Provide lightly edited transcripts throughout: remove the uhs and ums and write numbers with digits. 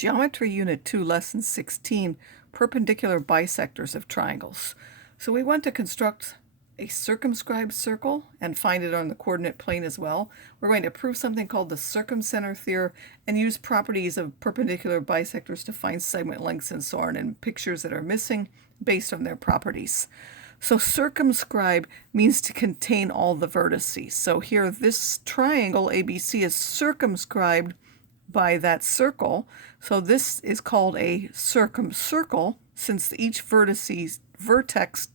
Geometry Unit 2, Lesson 16, Perpendicular Bisectors of Triangles. So we want to construct a circumscribed circle and find it on the coordinate plane as well. We're going to prove something called the Circumcenter Theorem and use properties of perpendicular bisectors to find segment lengths and so on, and pictures that are missing based on their properties. So circumscribe means to contain all the vertices. So here this triangle ABC is circumscribed by that circle. So this is called a circumcircle since each vertex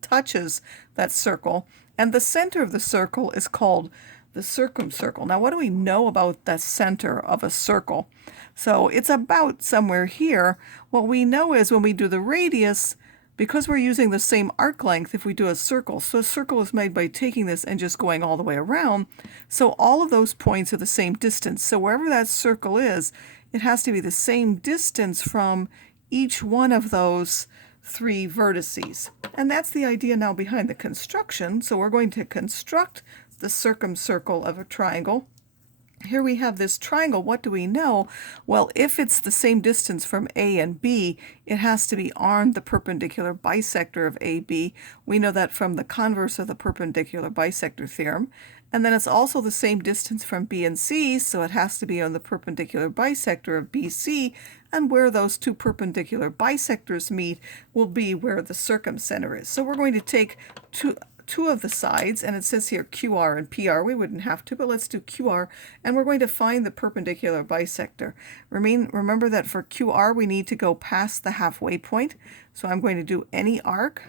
touches that circle, and the center of the circle is called the circumcircle. Now, what do we know about the center of a circle? So it's about somewhere here. What we know is when we do the radius, because we're using the same arc length if we do a circle, so a circle is made by taking this and just going all the way around, so all of those points are the same distance. So wherever that circle is, it has to be the same distance from each one of those three vertices. And that's the idea now behind the construction. So we're going to construct the circumcircle of a triangle. Here we have this triangle. What do we know? Well, if it's the same distance from A and B, it has to be on the perpendicular bisector of AB. We know that from the converse of the perpendicular bisector theorem. And then it's also the same distance from B and C, so it has to be on the perpendicular bisector of BC. And where those two perpendicular bisectors meet will be where the circumcenter is. So we're going to take two of the sides, and it says here QR and PR. We wouldn't have to, but let's do QR, and we're going to find the perpendicular bisector. Remember that for QR we need to go past the halfway point, so I'm going to do any arc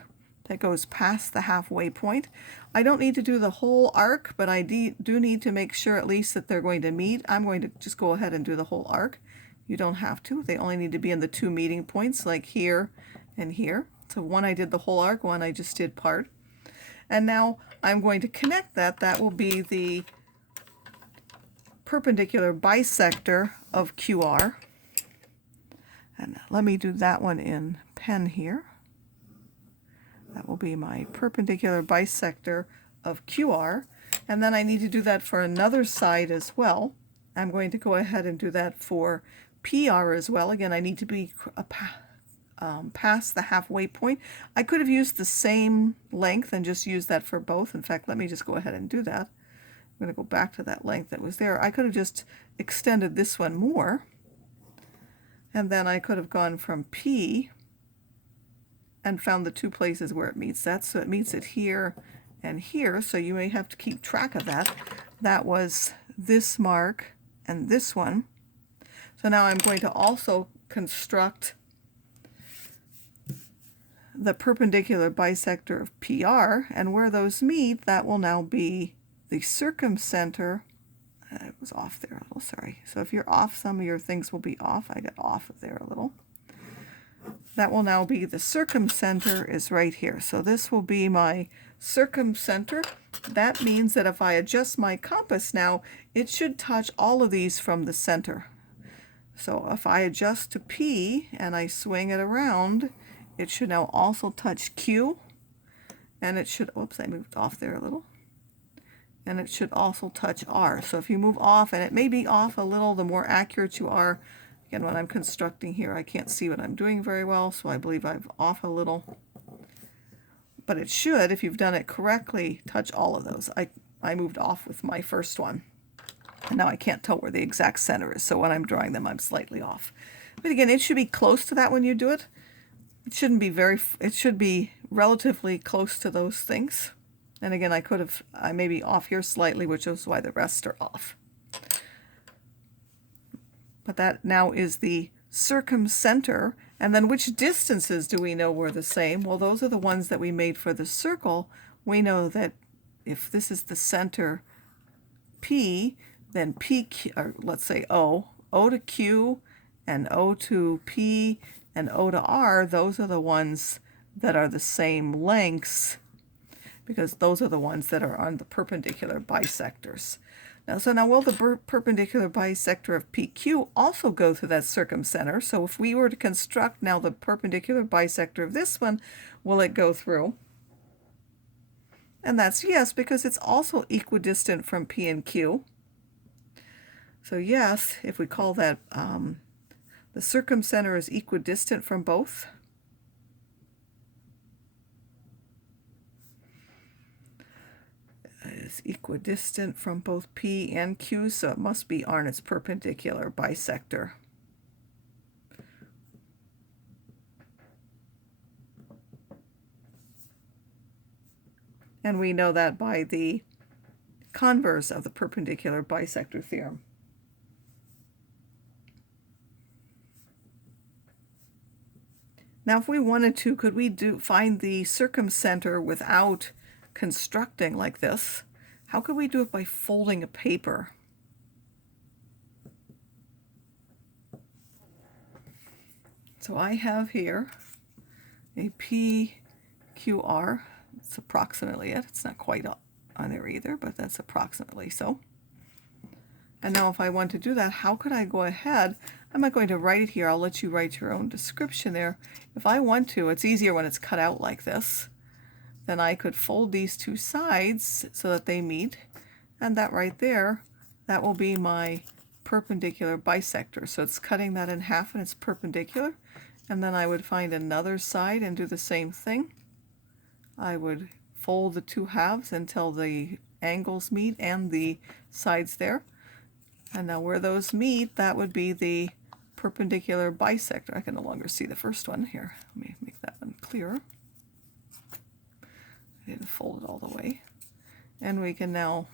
that goes past the halfway point. I don't need to do the whole arc, but I do need to make sure at least that they're going to meet. I'm going to just go ahead and do the whole arc. You don't have to. They only need to be in the two meeting points, like here and here. So one I did the whole arc, one I just did part. And now I'm going to connect that. That will be the perpendicular bisector of QR. And let me do that one in pen here. That will be my perpendicular bisector of QR. And then I need to do that for another side as well. I'm going to go ahead and do that for PR as well. Again, I need to be past the halfway point. I could have used the same length and just used that for both. In fact, let me just go ahead and do that. I'm going to go back to that length that was there. I could have just extended this one more, and then I could have gone from P and found the two places where it meets that. So it meets it here and here, so you may have to keep track of that. That was this mark and this one. So now I'm going to also construct the perpendicular bisector of PR, and where those meet, that will now be the circumcenter. It was off there a little, sorry. So if you're off, some of your things will be off. I got off of there a little. That will now be the circumcenter is right here. So this will be my circumcenter. That means that if I adjust my compass now, it should touch all of these from the center. So if I adjust to P and I swing it around, it should now also touch Q, and it should, oops, I moved off there a little, and it should also touch R. So if you move off, and it may be off a little, the more accurate you are. Again, when I'm constructing here, I can't see what I'm doing very well, so I believe I'm off a little. But it should, if you've done it correctly, touch all of those. I moved off with my first one, and now I can't tell where the exact center is, so when I'm drawing them, I'm slightly off. But again, it should be close to that when you do it. It shouldn't be it should be relatively close to those things. And again, I may be off here slightly, which is why the rest are off. But that now is the circumcenter. And then which distances do we know were the same? Well, those are the ones that we made for the circle. We know that if this is the center P, then PQ, or let's say O to Q and O to P and O to R, those are the ones that are the same lengths, because those are the ones that are on the perpendicular bisectors. Now will the perpendicular bisector of PQ also go through that circumcenter? So if we were to construct now the perpendicular bisector of this one, will it go through? And that's yes, because it's also equidistant from P and Q. So yes, if we call that The circumcenter is equidistant from both. Is equidistant from both P and Q, so it must be Arnott's perpendicular bisector. And we know that by the converse of the perpendicular bisector theorem. Now, if we wanted to, could we find the circumcenter without constructing like this? How could we do it by folding a paper? So I have here a PQR. It's approximately it. It's not quite on there either, but that's approximately so. And now if I want to do that, how could I go ahead? I'm not going to write it here. I'll let you write your own description there. If I want to, it's easier when it's cut out like this. Then I could fold these two sides so that they meet. And that right there, that will be my perpendicular bisector. So it's cutting that in half and it's perpendicular. And then I would find another side and do the same thing. I would fold the two halves until the angles meet and the sides there. And now where those meet, that would be the perpendicular bisector. I can no longer see the first one here. Let me make that one clearer. I didn't fold it all the way. And we can now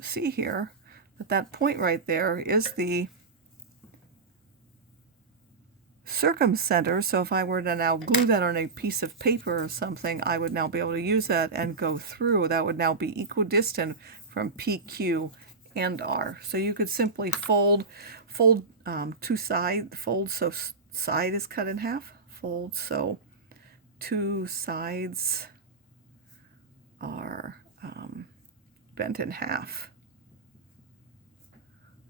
see here that that point right there is the circumcenter. So if I were to now glue that on a piece of paper or something, I would now be able to use that and go through. That would now be equidistant from PQ and R. So you could simply fold two sides, fold so side is cut in half, fold so two sides are bent in half.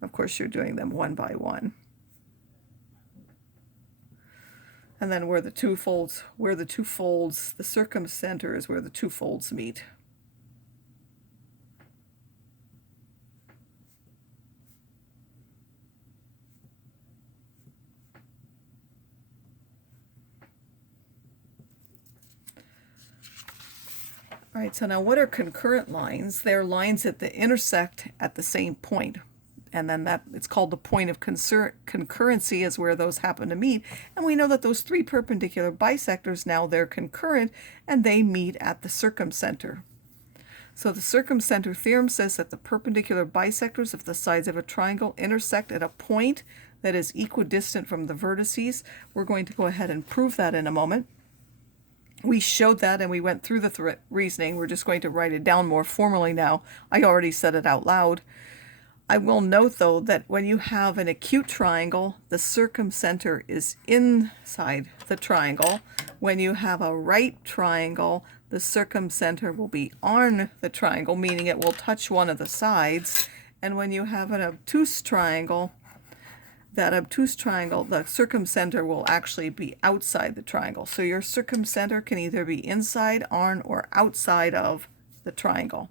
Of course, you're doing them one by one. And then where the two folds, the circumcenter is where the two folds meet. All right, so now what are concurrent lines? They're lines that intersect at the same point. And then it's called the point of concurrency is where those happen to meet. And we know that those three perpendicular bisectors, now they're concurrent and they meet at the circumcenter. So the circumcenter theorem says that the perpendicular bisectors of the sides of a triangle intersect at a point that is equidistant from the vertices. We're going to go ahead and prove that in a moment. We showed that and we went through the reasoning. We're just going to write it down more formally now. I already said it out loud. I will note, though, that when you have an acute triangle, the circumcenter is inside the triangle. When you have a right triangle, the circumcenter will be on the triangle, meaning it will touch one of the sides. And when you have an obtuse triangle, the circumcenter will actually be outside the triangle. So your circumcenter can either be inside, on, or outside of the triangle.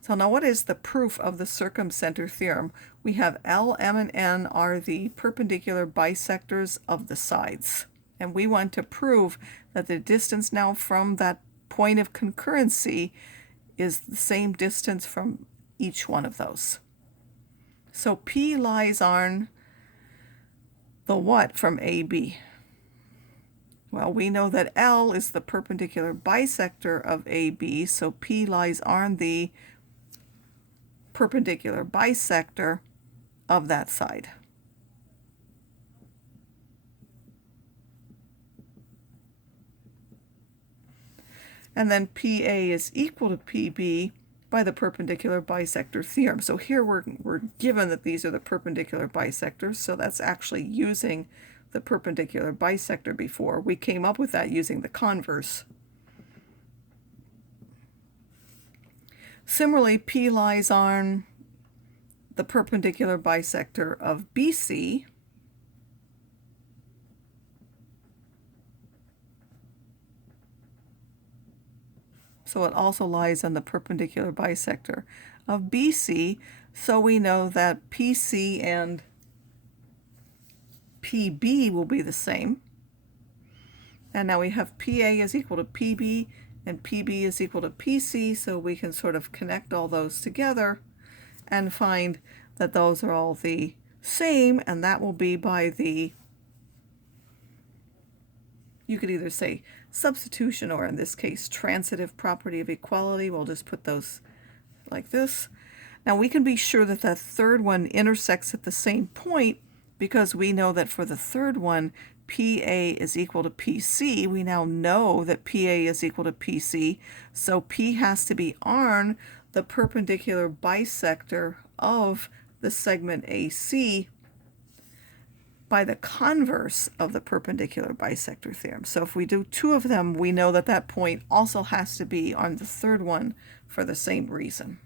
So now what is the proof of the circumcenter theorem? We have L, M, and N are the perpendicular bisectors of the sides. And we want to prove that the distance now from that point of concurrency is the same distance from each one of those. So P lies on the what from AB? Well, we know that L is the perpendicular bisector of AB, so P lies on the perpendicular bisector of that side. And then PA is equal to PB by the perpendicular bisector theorem. So here we're given that these are the perpendicular bisectors, so that's actually using the perpendicular bisector before. We came up with that using the converse. Similarly, P lies on the perpendicular bisector of BC. So it also lies on the perpendicular bisector of BC. So we know that PC and PB will be the same. And now we have PA is equal to PB and PB is equal to PC, so we can sort of connect all those together and find that those are all the same, and that will be by the, you could either say substitution or in this case transitive property of equality. We'll just put those like this. Now we can be sure that that third one intersects at the same point because we know that for the third one PA is equal to PC. We now know that PA is equal to PC, so P has to be on the perpendicular bisector of the segment AC by the converse of the perpendicular bisector theorem. So if we do two of them, we know that that point also has to be on the third one for the same reason.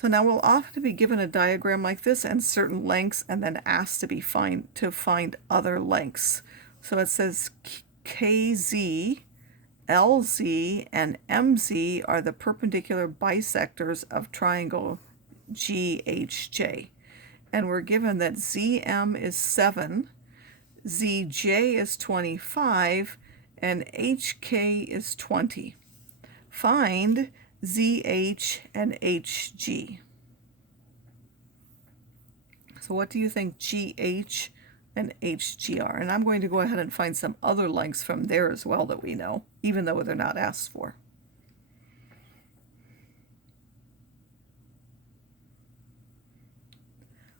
So now we'll often be given a diagram like this and certain lengths and then asked to find other lengths. So it says KZ, LZ, and MZ are the perpendicular bisectors of triangle GHJ. And we're given that ZM is 7, ZJ is 25, and HK is 20. Find ZH and HG. So what do you think GH and HG are? And I'm going to go ahead and find some other lengths from there as well that we know, even though they're not asked for.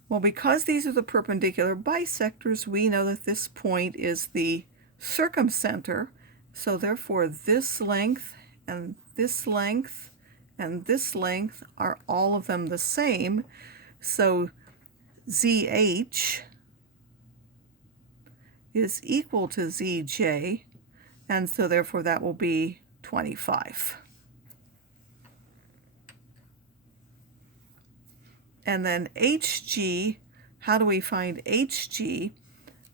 Well, because these are the perpendicular bisectors, we know that this point is the circumcenter. So therefore this length and this length and this length are all of them the same. So ZH is equal to ZJ, and so therefore that will be 25. And then HG, how do we find HG?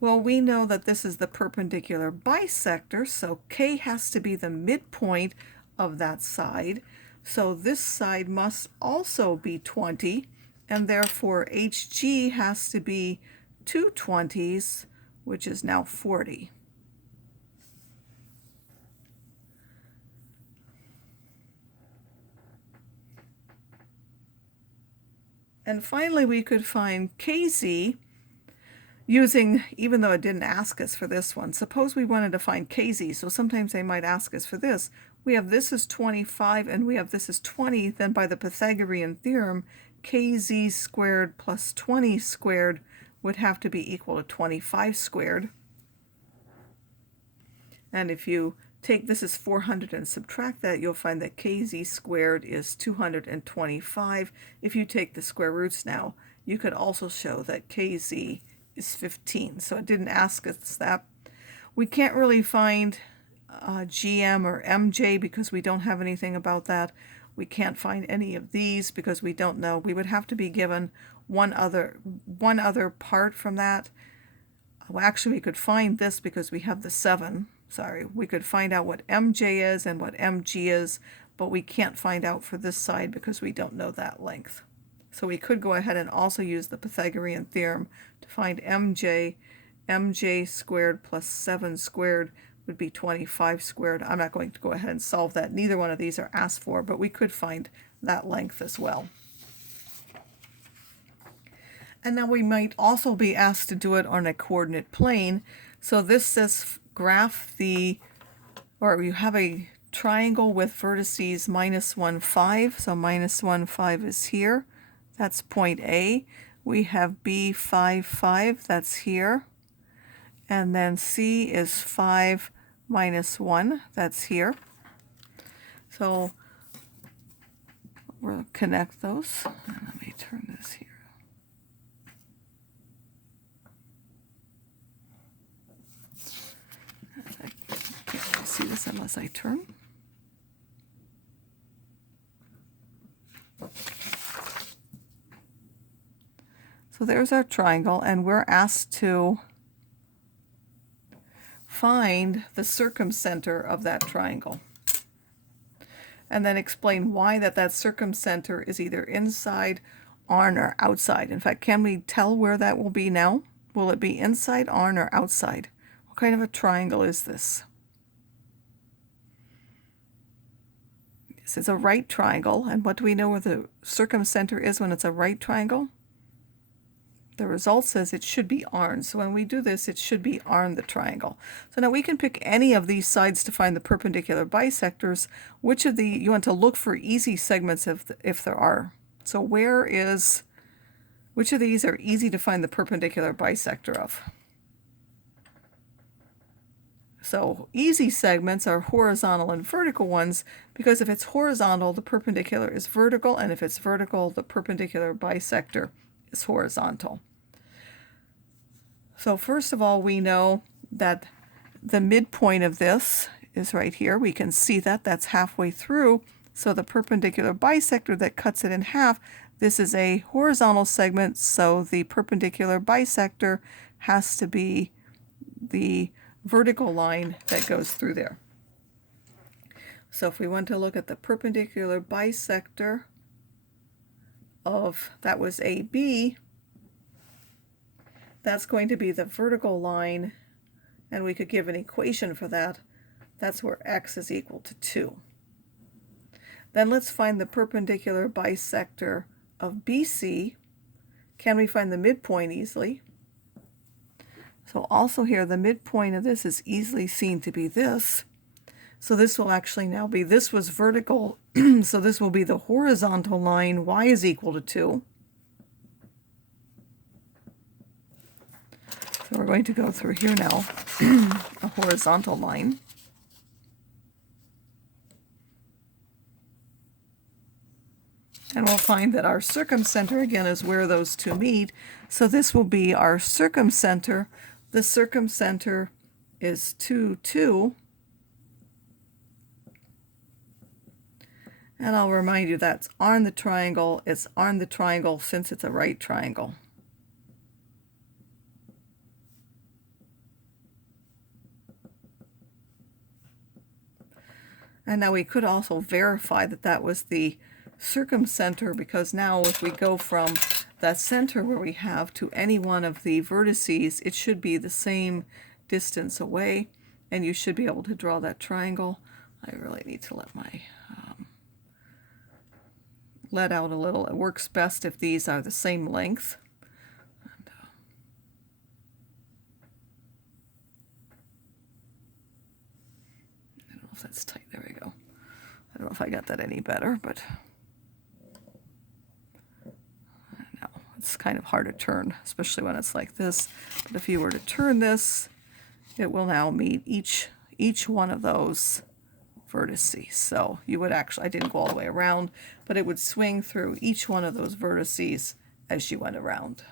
Well, we know that this is the perpendicular bisector, so K has to be the midpoint of that side. So this side must also be 20, and therefore HG has to be 2 20s, which is now 40. And finally, we could find KZ using, even though it didn't ask us for this one, suppose we wanted to find KZ, so sometimes they might ask us for this. We have this is 25 and we have this is 20, then by the Pythagorean theorem, KZ squared plus 20 squared would have to be equal to 25 squared. And if you take this is 400 and subtract that, you'll find that KZ squared is 225. If you take the square roots now, you could also show that KZ is 15. So it didn't ask us that. We can't really find GM or MJ because we don't have anything about that. We can't find any of these because we don't know. We would have to be given one other part from that. Well, actually, we could find this because we have the 7. Sorry, we could find out what MJ is and what MG is, but we can't find out for this side because we don't know that length. So we could go ahead and also use the Pythagorean theorem to find MJ. MJ squared plus 7 squared would be 25 squared. I'm not going to go ahead and solve that. Neither one of these are asked for, but we could find that length as well. And now we might also be asked to do it on a coordinate plane. So this says graph or you have a triangle with vertices -1, 5. So -1, 5 is here. That's point A. We have B, 5, 5. That's here. And then C is 5 -1. That's here. So we'll connect those. And let me turn this here. I can't really see this unless I turn. So there's our triangle, and we're asked to find the circumcenter of that triangle. And then explain why that circumcenter is either inside, on, or outside. In fact, can we tell where that will be now? Will it be inside on or outside? What kind of a triangle is this? This is a right triangle, and what do we know where the circumcenter is when it's a right triangle? The result says it should be on. So when we do this, it should be on the triangle. So now we can pick any of these sides to find the perpendicular bisectors. Which of the, you want to look for easy segments if there are. So which of these are easy to find the perpendicular bisector of? So easy segments are horizontal and vertical ones, because if it's horizontal, the perpendicular is vertical, and if it's vertical, the perpendicular bisector is horizontal. So first of all, we know that the midpoint of this is right here. We can see that that's halfway through. So the perpendicular bisector that cuts it in half, this is a horizontal segment, so the perpendicular bisector has to be the vertical line that goes through there. So if we want to look at the perpendicular bisector of, that was AB, that's going to be the vertical line, and we could give an equation for that. That's where x is equal to 2. Then let's find the perpendicular bisector of BC. Can we find the midpoint easily? So also here, the midpoint of this is easily seen to be this. So this will actually now be, this was vertical, so this will be the horizontal line, y is equal to 2. So we're going to go through here now, a horizontal line. And we'll find that our circumcenter, again, is where those two meet. So this will be our circumcenter. The circumcenter is 2, 2. And I'll remind you that's on the triangle. It's on the triangle since it's a right triangle. And now we could also verify that that was the circumcenter, because now if we go from that center where we have to any one of the vertices, it should be the same distance away, and you should be able to draw that triangle. I really need to let my let out a little. It works best if these are the same length. And, I don't know if that's tight. There we go. I don't know if I got that any better, but no, it's kind of hard to turn, especially when it's like this. But if you were to turn this, it will now meet each one of those vertices. So you would actually, I didn't go all the way around, but it would swing through each one of those vertices as you went around.